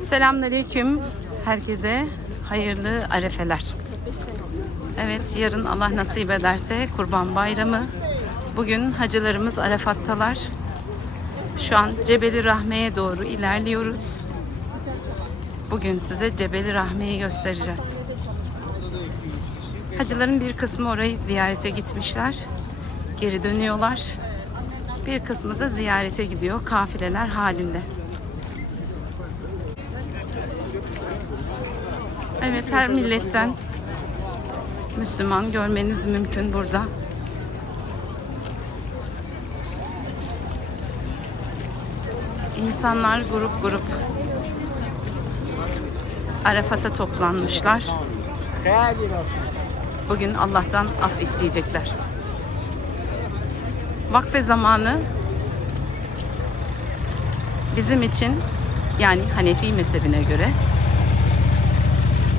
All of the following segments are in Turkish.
Selamünaleyküm herkese hayırlı arefeler. Evet yarın Allah nasip ederse Kurban Bayramı. Bugün hacılarımız Arafat'talar. Şu an Cebeli Rahme'ye doğru ilerliyoruz. Bugün size Cebeli Rahme'yi göstereceğiz. Hacıların bir kısmı orayı ziyarete gitmişler. Geri dönüyorlar. Bir kısmı da ziyarete gidiyor kafileler halinde. Evet her milletten Müslüman görmeniz mümkün burada. İnsanlar grup grup Arafat'a toplanmışlar. Bugün Allah'tan af isteyecekler. Vakfe zamanı bizim için yani Hanefi mezhebine göre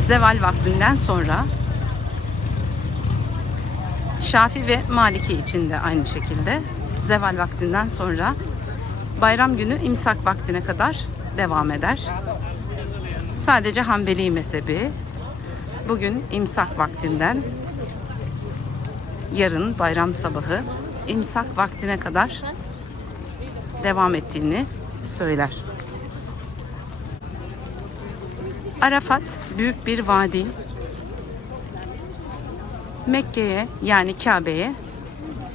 zeval vaktinden sonra Şafi ve Maliki için de aynı şekilde zeval vaktinden sonra bayram günü imsak vaktine kadar devam eder. Sadece Hanbeli mezhebi bugün imsak vaktinden yarın bayram sabahı imsak vaktine kadar devam ettiğini söyler. Arafat büyük bir vadi. Mekke'ye yani Kabe'ye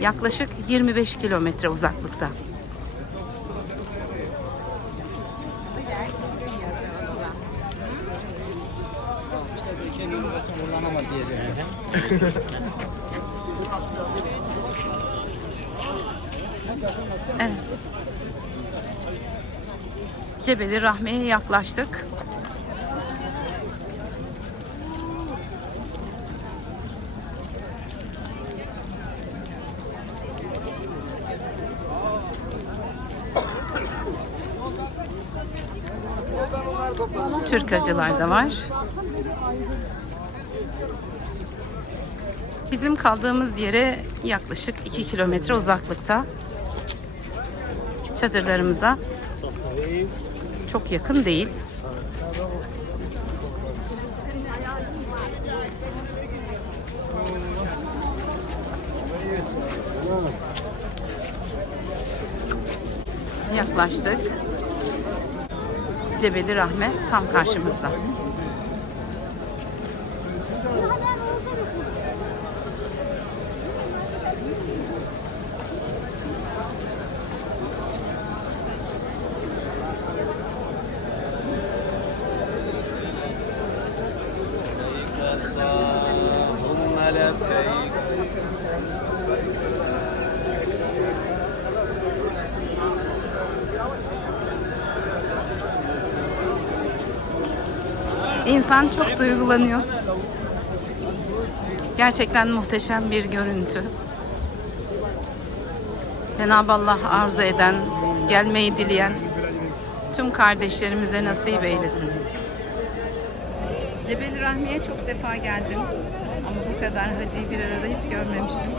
yaklaşık 25 kilometre uzaklıkta. Evet. Cebeli Rahme'ye yaklaştık. Türk hacılar da var. Bizim kaldığımız yere yaklaşık 2 kilometre uzaklıkta. Çadırlarımıza çok yakın değil. Yaklaştık. Cebeli Rahme tam karşımızda. İnsan çok duygulanıyor. Gerçekten muhteşem bir görüntü. Cenab-ı Allah arzu eden, gelmeyi dileyen tüm kardeşlerimize nasip eylesin. Cebeli Rahmi'ye çok defa geldim. Ama bu kadar hacıyı bir arada hiç görmemiştim.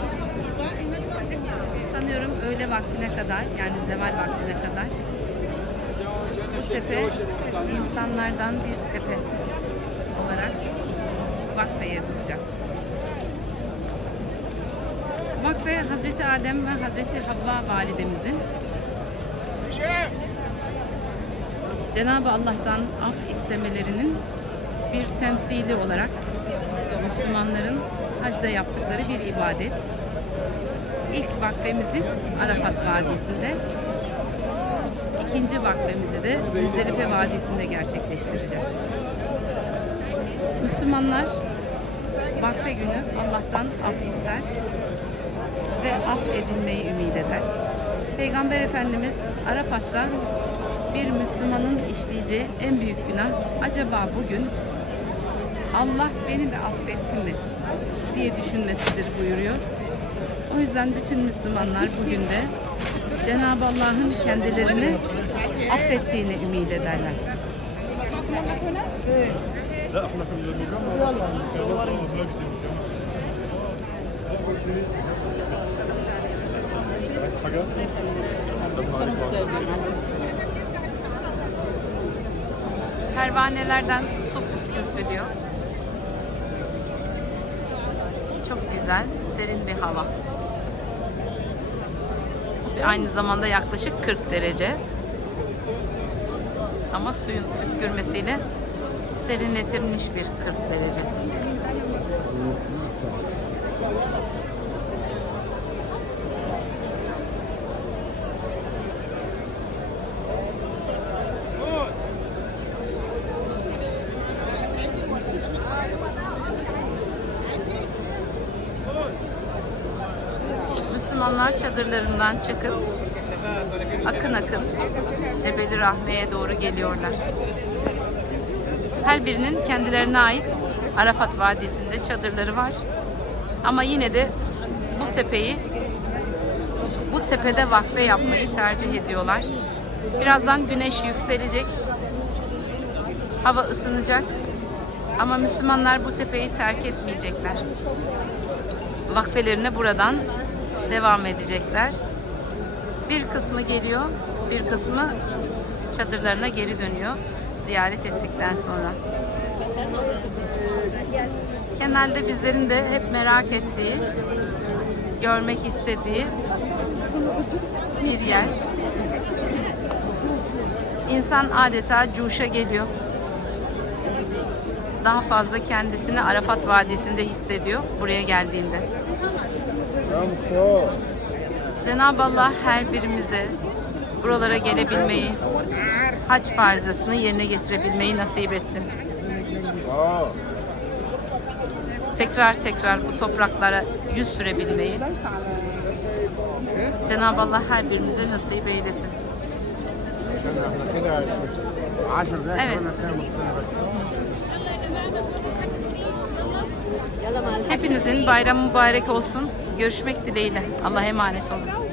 Sanıyorum öğle vaktine kadar yani zeval vaktine kadar bu tepe insanlardan bir tepe olarak vakfe yapılacak. Vakfe Hazreti Adem ve Hazreti Havva validemizin Cenab-ı Allah'tan af istemelerinin bir temsili olarak Müslümanların hacda yaptıkları bir ibadet. İlk vakfemizi Arafat Vadisi'nde, ikinci vakfemizi de Müzdelife Vadisi'nde gerçekleştireceğiz. Müslümanlar vakfe günü Allah'tan af ister ve af edilmeyi ümit eder. Peygamber Efendimiz Arafat'ta bir Müslümanın işleyeceği en büyük günah acaba bugün Allah beni de affetti mi diye düşünmesidir buyuruyor. O yüzden bütün Müslümanlar bugün de Cenab-ı Allah'ın kendilerini affettiğini ümit ederler. Pervanelerden su püskürtülüyor. Çok güzel, serin bir hava. Tabii aynı zamanda yaklaşık 40 derece. Ama suyun püskürmesiyle serinletilmiş bir 40 derece. Müslümanlar çadırlarından çıkıp akın akın Cebeli Rahme'ye doğru geliyorlar. Her birinin kendilerine ait Arafat Vadisi'nde çadırları var. Ama yine de bu tepeyi bu tepede vakfe yapmayı tercih ediyorlar. Birazdan güneş yükselecek. Hava ısınacak. Ama Müslümanlar bu tepeyi terk etmeyecekler. Vakfelerine buradan devam edecekler. Bir kısmı geliyor, bir kısmı çadırlarına geri dönüyor ziyaret ettikten sonra. Genelde bizlerin de hep merak ettiği, görmek istediği bir yer. İnsan adeta cuşa geliyor. Daha fazla kendisini Arafat Vadisi'nde hissediyor buraya geldiğinde. Cenab-ı Allah her birimize buralara gelebilmeyi, hac farzasını yerine getirebilmeyi nasip etsin. Tekrar tekrar bu topraklara yüz sürebilmeyi Cenab-ı Allah her birimize nasip eylesin. Evet. Hepinizin bayramı mübarek olsun. Görüşmek dileğiyle. Allah'a emanet olun.